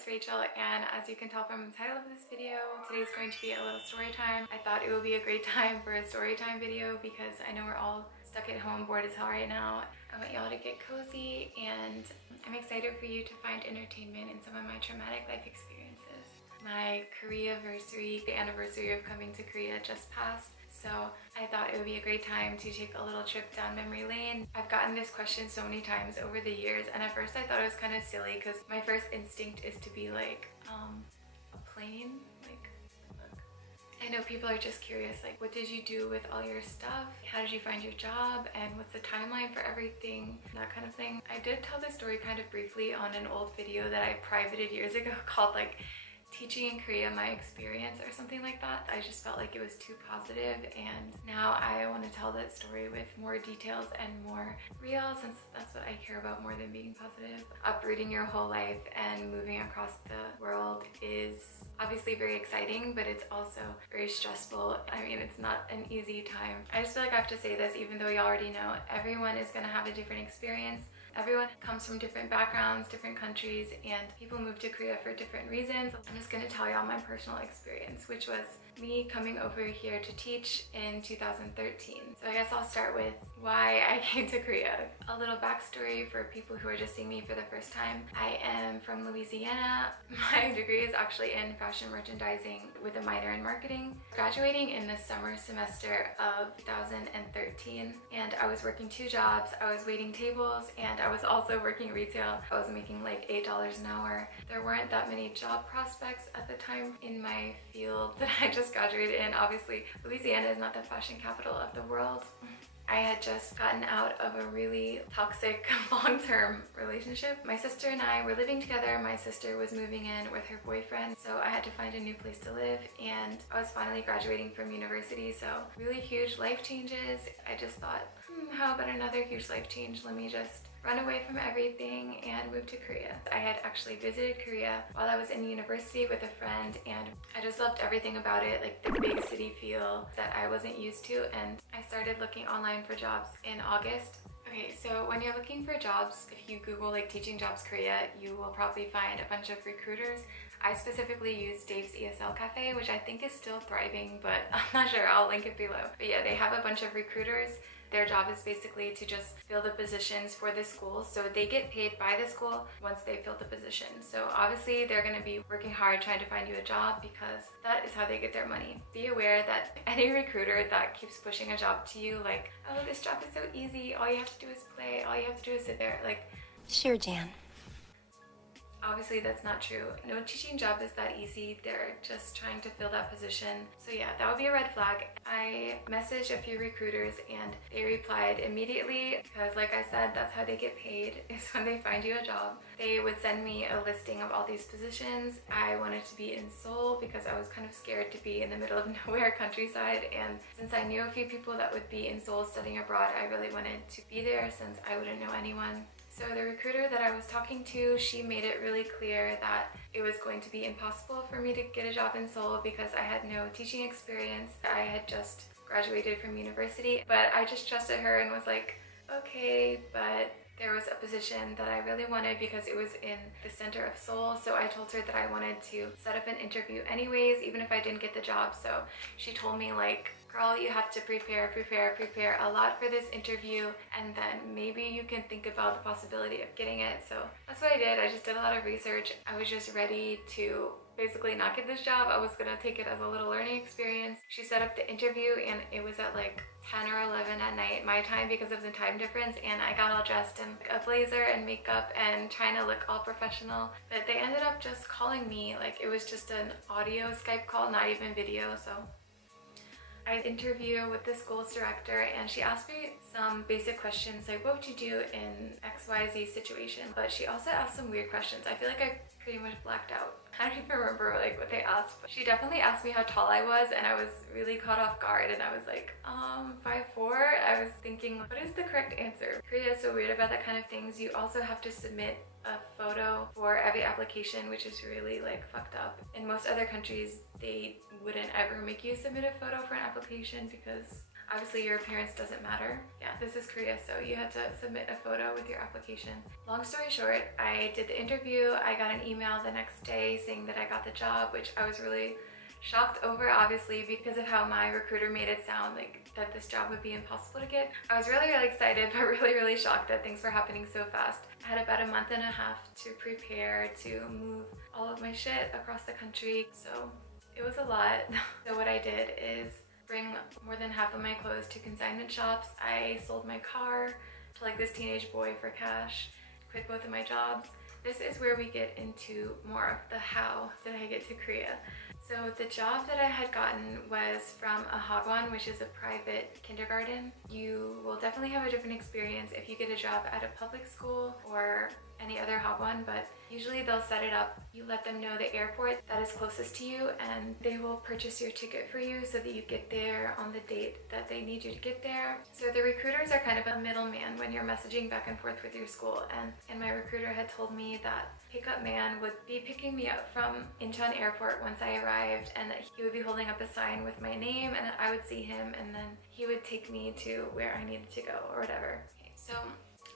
it's Rachel, and as you can tell from the title of this video, today's going to be a little story time. I thought it would be a great time for a story time video because I know we're all stuck at home, bored as hell right now. I want y'all to get cozy, and I'm excited for you to find entertainment in some of my traumatic life experiences. My Korea-versary, the anniversary of coming to Korea just passed. So I thought it would be a great time to take a little trip down memory lane. I've gotten this question so many times over the years, and at first I thought it was kind of silly because my first instinct is to be like, a plane? Like, look. I know people are just curious, like, what did you do with all your stuff? How did you find your job? And what's the timeline for everything? That kind of thing. I did tell this story kind of briefly on an old video that I privated years ago called like Teaching in Korea, My Experience or something like that. I just felt like it was too positive, and now I want to tell that story with more details and more real, since that's what I care about more than being positive. Uprooting your whole life and moving across the world is obviously very exciting, but it's also very stressful. I mean, it's not an easy time. I just feel like I have to say this, even though you already know, everyone is going to have a different experience. Everyone comes from different backgrounds, different countries, and people move to Korea for different reasons. I'm just going to tell y'all my personal experience, which was me coming over here to teach in 2013. So I guess I'll start with why I came to Korea. A little backstory for people who are just seeing me for the first time. I am from Louisiana. My degree is actually in fashion merchandising with a minor in marketing. Graduating in the summer semester of 2013, and I was working two jobs. I was waiting tables and I was also working retail. I was making like $8 an hour. There weren't that many job prospects at the time in my field that I just graduated in. Obviously, Louisiana is not the fashion capital of the world. I had just gotten out of a really toxic long-term relationship. My sister and I were living together. My sister was moving in with her boyfriend, so I had to find a new place to live, and I was finally graduating from university, so really huge life changes. I just thought, how about another huge life change? Let me just run away from everything and move to Korea. I had actually visited Korea while I was in university with a friend, and I just loved everything about it, like the big city feel that I wasn't used to, and I started looking online for jobs in August. Okay, so when you're looking for jobs, if you Google like teaching jobs Korea, you will probably find a bunch of recruiters. I specifically use Dave's ESL Cafe, which I think is still thriving, but I'm not sure. I'll link it below. But yeah, they have a bunch of recruiters. Their job is basically to just fill the positions for the school, so they get paid by the school once they fill the position. So obviously they're going to be working hard trying to find you a job because that is how they get their money. Be aware that any recruiter that keeps pushing a job to you, like, oh, this job is so easy, all you have to do is play, all you have to do is sit there, like, sure, Jan. Obviously that's not true. No teaching job is that easy. They're just trying to fill that position. So yeah, that would be a red flag. I messaged a few recruiters and they replied immediately because, like I said, that's how they get paid, is when they find you a job. They would send me a listing of all these positions. I wanted to be in Seoul because I was kind of scared to be in the middle of nowhere countryside, and since I knew a few people that would be in Seoul studying abroad, I really wanted to be there since I wouldn't know anyone. So the recruiter that I was talking to, she made it really clear that it was going to be impossible for me to get a job in Seoul because I had no teaching experience. I had just graduated from university, but I just trusted her and was like, okay, but there was a position that I really wanted because it was in the center of Seoul, so I told her that I wanted to set up an interview anyways, even if I didn't get the job. So she told me, like, girl, you have to prepare a lot for this interview, and then maybe you can think about the possibility of getting it. So that's what I did. I just did a lot of research. I was just ready to basically not get this job. I was gonna take it as a little learning experience. She set up the interview and it was at like 10 or 11 at night my time because of the time difference, and I got all dressed in a blazer and makeup and trying to look all professional, but they ended up just calling me. Like, it was just an audio Skype call, not even video. So I interview with the school's director, and she asked me some basic questions like, what would you do in XYZ situation? But she also asked some weird questions. I feel like I pretty much blacked out. I don't even remember like what they asked, but she definitely asked me how tall I was, and I was really caught off guard, and I was like, 5'4". I was thinking, what is the correct answer? Korea is so weird about that kind of things. You also have to submit a photo for every application, which is really like fucked up. In most other countries, they wouldn't ever make you submit a photo for an application because Obviously your appearance doesn't matter. Yeah, this is Korea, so you had to submit a photo with your application. Long story short, I did the interview. I got an email the next day saying that I got the job, which I was really shocked over, obviously, because of how my recruiter made it sound like that this job would be impossible to get. I was really excited, but really shocked that things were happening so fast. I had about a month and a half to prepare to move all of my shit across the country, so it was a lot. So what I did is bring more than half of my clothes to consignment shops. I sold my car to like this teenage boy for cash, quit both of my jobs. This is where we get into more of the how did I get to Korea. So the job that I had gotten was from a hagwon, which is a private kindergarten. You will definitely have a different experience if you get a job at a public school or any other hagwon, but usually they'll set it up. You let them know the airport that is closest to you and they will purchase your ticket for you so that you get there on the date that they need you to get there. So the recruiters are kind of a middleman when you're messaging back and forth with your school, and my recruiter had told me that pickup man would be picking me up from Incheon airport once I arrived, and that he would be holding up a sign with my name, and that I would see him, and then he would take me to where I needed to go or whatever. Okay, so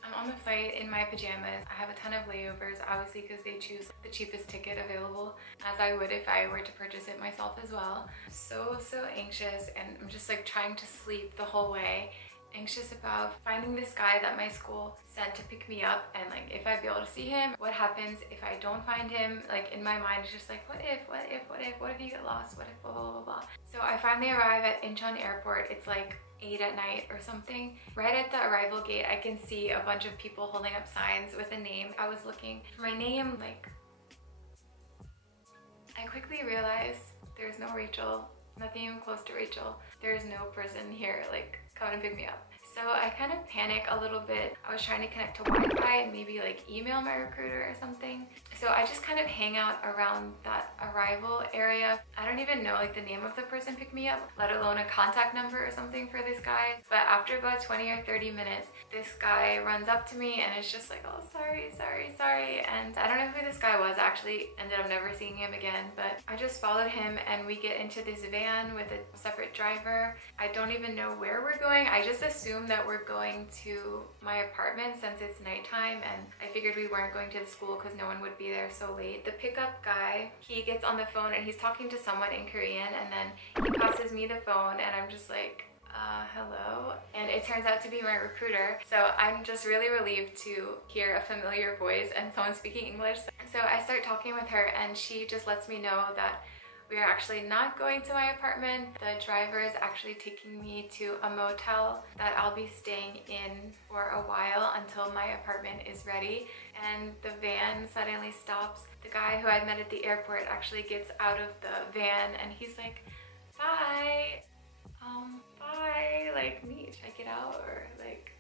I'm on the flight in my pajamas. I have a ton of layovers, obviously, because they choose the cheapest ticket available, as I would if I were to purchase it myself as well. So anxious, and I'm just like trying to sleep the whole way. Anxious about finding this guy that my school sent to pick me up, and like if I'd be able to see him. What happens if I don't find him? Like in my mind it's just like, what if you get lost, what if blah blah blah. So I finally arrive at Incheon airport. It's like 8 at night or something. Right at the arrival gate I can see a bunch of people holding up signs with a name. I was looking for my name, like I quickly realized there's no Rachel, nothing even close to Rachel. There's no person here like come and pick me up. So I kind of panic a little bit. I was trying to connect to Wi-Fi and maybe like email my recruiter or something. So I just kind of hang out around that arrival area. I don't even know like the name of the person picked me up, let alone a contact number or something for this guy. But after about 20 or 30 minutes, this guy runs up to me and it's just like, oh, sorry. And I don't know who this guy was. I actually ended up never seeing him again, but I just followed him and we get into this van with a separate driver. I don't even know where we're going. I just assumed that we're going to my apartment since it's nighttime, and I figured we weren't going to the school because no one would be there so late. The pickup guy, he gets on the phone and he's talking to someone in Korean, and then he passes me the phone and I'm just like, hello? And it turns out to be my recruiter. So I'm just really relieved to hear a familiar voice and someone speaking English. So I start talking with her and she just lets me know that we are actually not going to my apartment. The driver is actually taking me to a motel that I'll be staying in for a while until my apartment is ready. And the van suddenly stops. The guy who I met at the airport actually gets out of the van and he's like, bye. Bye, like me, should I get out or like?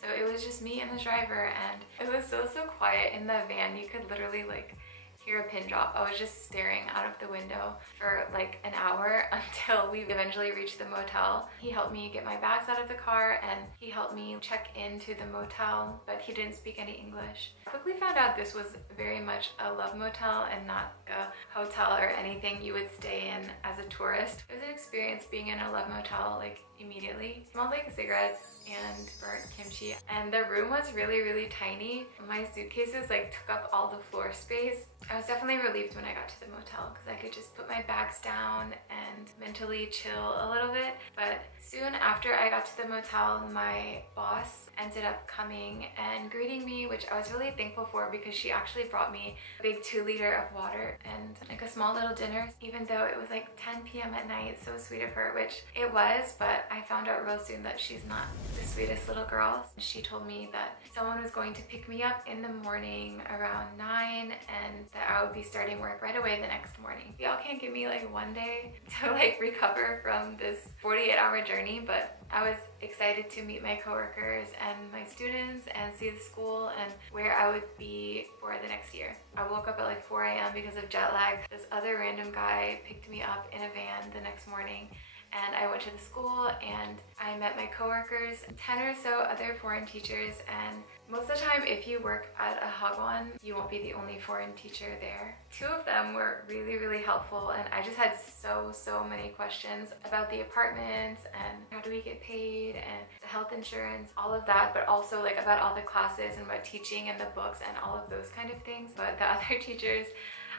So it was just me and the driver, and it was so quiet in the van. You could literally like hear a pin drop. I was just staring out of the window for like an hour until we eventually reached the motel. He helped me get my bags out of the car and he helped me check into the motel, but he didn't speak any English. I quickly found out this was very much a love motel and not a hotel or anything you would stay in as a tourist. It was an experience being in a love motel like immediately. It smelled like cigarettes and burnt kimchi, and the room was really tiny. My suitcases like took up all the floor space. I was definitely relieved when I got to the motel because I could just put my bags down and mentally chill a little bit. But soon after I got to the motel, my boss ended up coming and greeting me, which I was really thankful for because she actually brought me a big 2-liter of water and like a small little dinner, even though it was like 10 p.m. at night. So sweet of her, which it was, but I found out real soon that she's not the sweetest little girl. She told me that someone was going to pick me up in the morning around 9 and that I would be starting work right away the next morning. Y'all can't give me like one day to like recover from this 48-hour journey, but I was excited to meet my coworkers and my students and see the school and where I would be for the next year. I woke up at like 4 a.m. because of jet lag. This other random guy picked me up in a van the next morning and I went to the school and I met my coworkers, 10 or so other foreign teachers, and most of the time if you work at a hagwon, you won't be the only foreign teacher there. Two of them were really helpful, and I just had so many questions about the apartments and how do we get paid and the health insurance, all of that, but also like about all the classes and about teaching and the books and all of those kind of things. But the other teachers,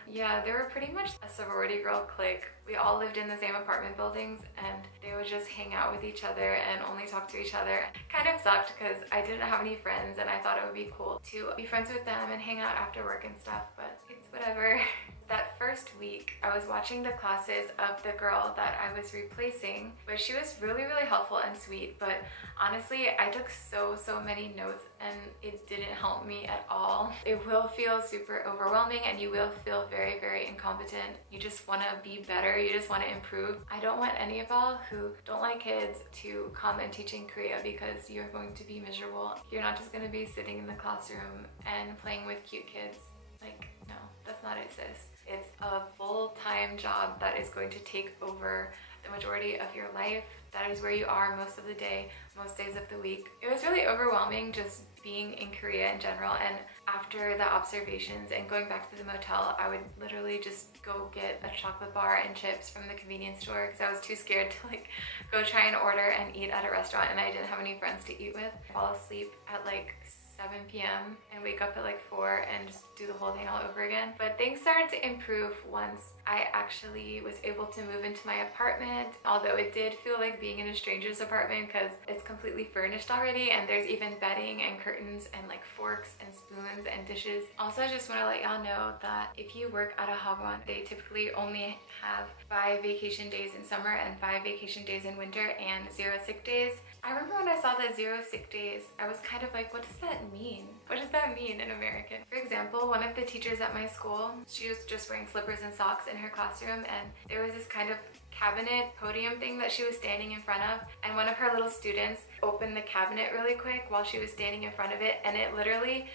yeah, they were pretty much a sorority girl clique. We all lived in the same apartment buildings and they would just hang out with each other and only talk to each other. Kind of sucked because I didn't have any friends and I thought it would be cool to be friends with them and hang out after work and stuff, but it's whatever. That first week, I was watching the classes of the girl that I was replacing, but she was really helpful and sweet, but honestly, I took so many notes and it didn't help me at all. It will feel super overwhelming and you will feel very incompetent. You just want to be better, you just want to improve. I don't want any of y'all who don't like kids to come and teach in Korea because you're going to be miserable. You're not just going to be sitting in the classroom and playing with cute kids. Like, no, that's not it, sis. It's a full-time job that is going to take over the majority of your life. That is where you are most of the day, most days of the week. It was really overwhelming just being in Korea in general, and after the observations and going back to the motel, I would literally just go get a chocolate bar and chips from the convenience store because I was too scared to like go try and order and eat at a restaurant, and I didn't have any friends to eat with. Fall asleep at like 7 p.m. and wake up at like 4 and just do the whole thing all over again. But things started to improve once I actually was able to move into my apartment, although it did feel like being in a stranger's apartment because it's completely furnished already and there's even bedding and curtains and like forks and spoons and dishes. Also, I just want to let y'all know that if you work at a hagwon, they typically only have 5 vacation days in summer and 5 vacation days in winter and 0 sick days. I remember when I saw the 0 sick days, I was kind of like, what does that mean? What does that mean in American? For example, one of the teachers at my school, she was just wearing slippers and socks in her classroom, and there was this kind of cabinet podium thing that she was standing in front of, and one of her little students opened the cabinet really quick while she was standing in front of it, and it literally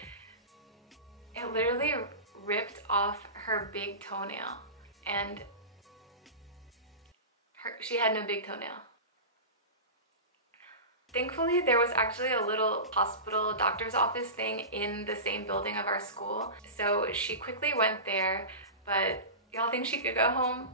ripped off her big toenail, and she had no big toenail. Thankfully, there was actually a little hospital doctor's office thing in the same building of our school, so she quickly went there. But y'all think she could go home?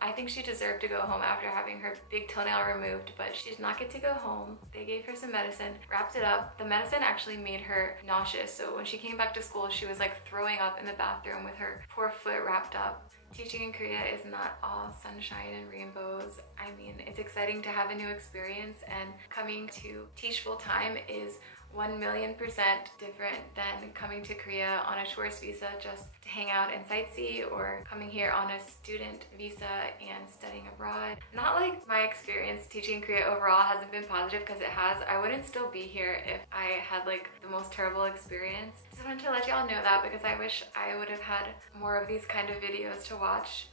I think she deserved to go home after having her big toenail removed, but she did not get to go home. They gave her some medicine, wrapped it up. The medicine actually made her nauseous, so when she came back to school, she was like throwing up in the bathroom with her poor foot wrapped up. Teaching in Korea is not all sunshine and rainbows. I mean, it's exciting to have a new experience, and coming to teach full-time is 1,000,000% different than coming to Korea on a tourist visa just to hang out and sightsee, or coming here on a student visa and studying abroad. Not like my experience teaching in Korea overall hasn't been positive, because it has. I wouldn't still be here if I had like the most terrible experience. Just wanted to let y'all know that because I wish I would have had more of these kind of videos to watch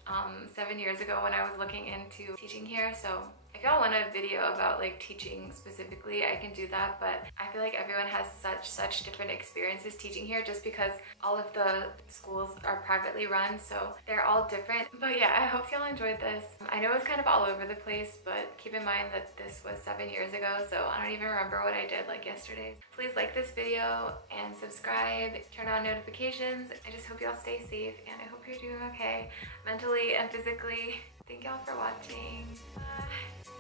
7 years ago when I was looking into teaching here. So if y'all want a video about like teaching specifically, I can do that, but I feel like everyone has such different experiences teaching here just because all of the schools are privately run, so they're all different. But yeah, I hope y'all enjoyed this. I know it's kind of all over the place, but keep in mind that this was 7 years ago, so I don't even remember what I did like yesterday. Please like this video and subscribe, turn on notifications. I just hope y'all stay safe, and I hope you're doing okay mentally and physically. Thank y'all for watching. Bye.